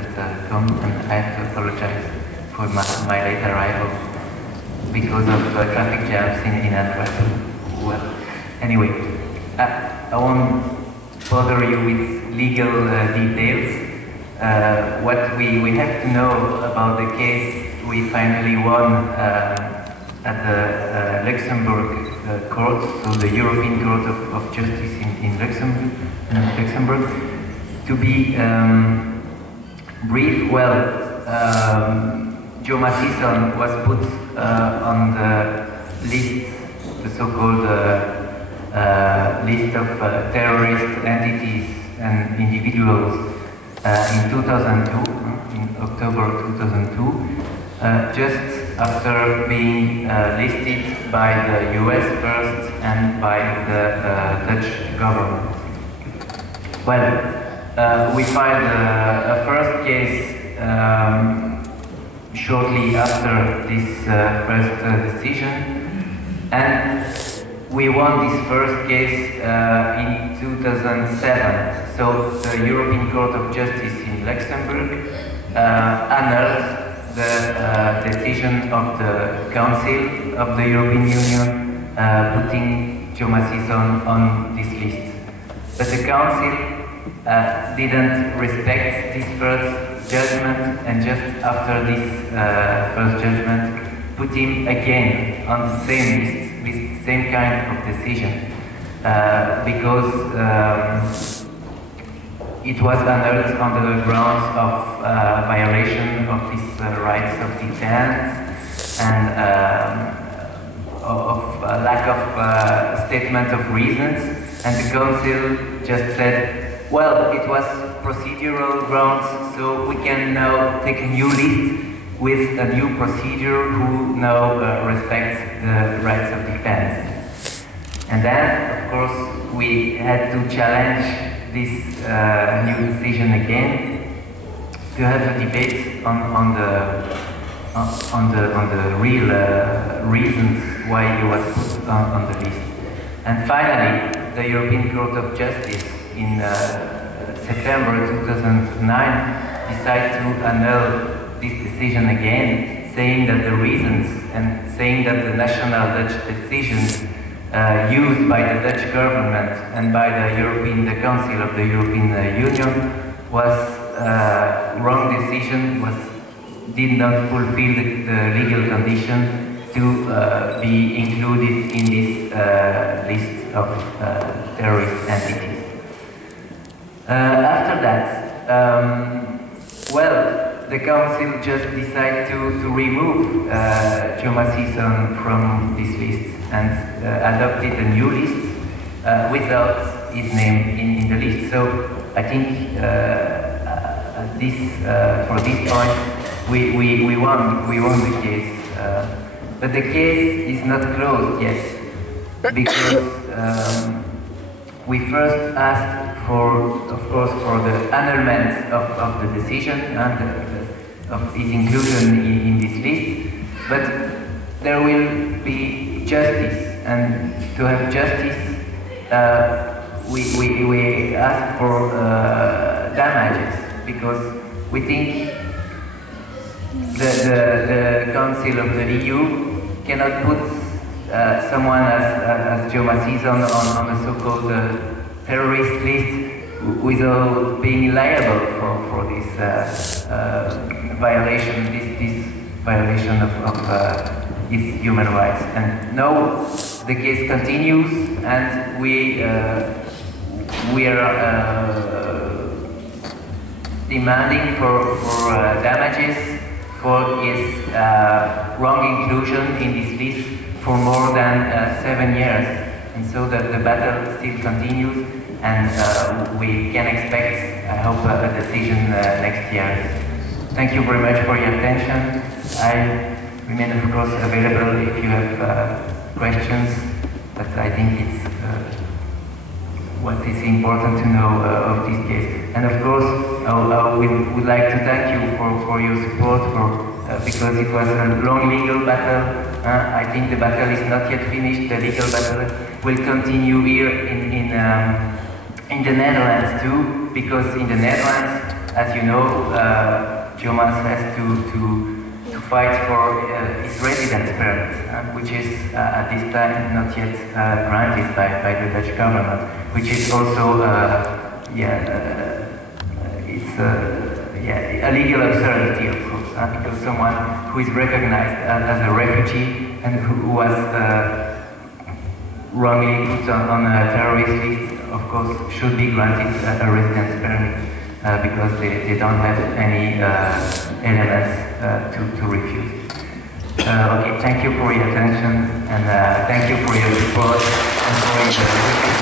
couldn't come, and I have to apologize for my late arrival because of traffic jams in Antwerp. Well, anyway, I won't bother you with legal details. What we have to know about the case we finally won at the Luxembourg court, so the European Court of Justice in Luxembourg. To be brief, well, Joe Massison was put on the list, the so-called list of terrorist entities and individuals in 2002, in October 2002, just after being listed by the US first and by the Dutch government. Well, we filed a first case shortly after this first decision, and we won this first case in 2007. So the European Court of Justice in Luxembourg annulled the decision of the Council of the European Union putting Joe Massison on this list. But the Council didn't respect this first judgment, and just after this first judgment put him again on the same list with the same kind of decision because it was annulled on the grounds of violation of his rights of defense and of lack of statement of reasons, and the Council just said, well, it was procedural grounds, so we can now take a new list with a new procedure who now respects the rights of defense. And then, of course, we had to challenge this new decision again, to have a debate on the real reasons why he was put on the list. And finally, the European Court of Justice in September 2009 decided to annul this decision again, saying that the reasons and saying that the national Dutch decisions used by the Dutch government and by the Council of the European Union was wrong decision, did not fulfill the legal condition to be included in this list of terrorist entities. After that, well, the Council just decided to remove Joe Massison from this list and adopted a new list without his name in the list. So I think for this point we won the case. But the case is not closed yet, because we first asked of course, for the annulment of the decision and of its inclusion in this list, but there will be justice, and to have justice, we ask for damages, because we think the Council of the EU cannot put someone as Joe Massison on a so-called terrorist list without being liable for this violation, this violation of his human rights. And now the case continues, and we are demanding for damages for his wrong inclusion in this list for more than 7 years. And so that the battle still continues, and we can expect, I hope, a decision next year. Thank you very much for your attention. I remain, of course, available if you have questions, but I think it's what is important to know of this case. And of course, we would like to thank you for your support, because it was a long legal battle. I think the battle is not yet finished. The legal battle will continue here in the Netherlands too, because in the Netherlands as you know, Yilmaz has to fight for his residence permit, which is at this time not yet granted by the Dutch government, which is also it's a legal absurdity, of course, because someone who is recognized as a refugee and who was wrongly put on a terrorist list, of course, should be granted a residence permit because they don't have any elements to refuse. Okay, thank you for your attention and thank you for your support and for your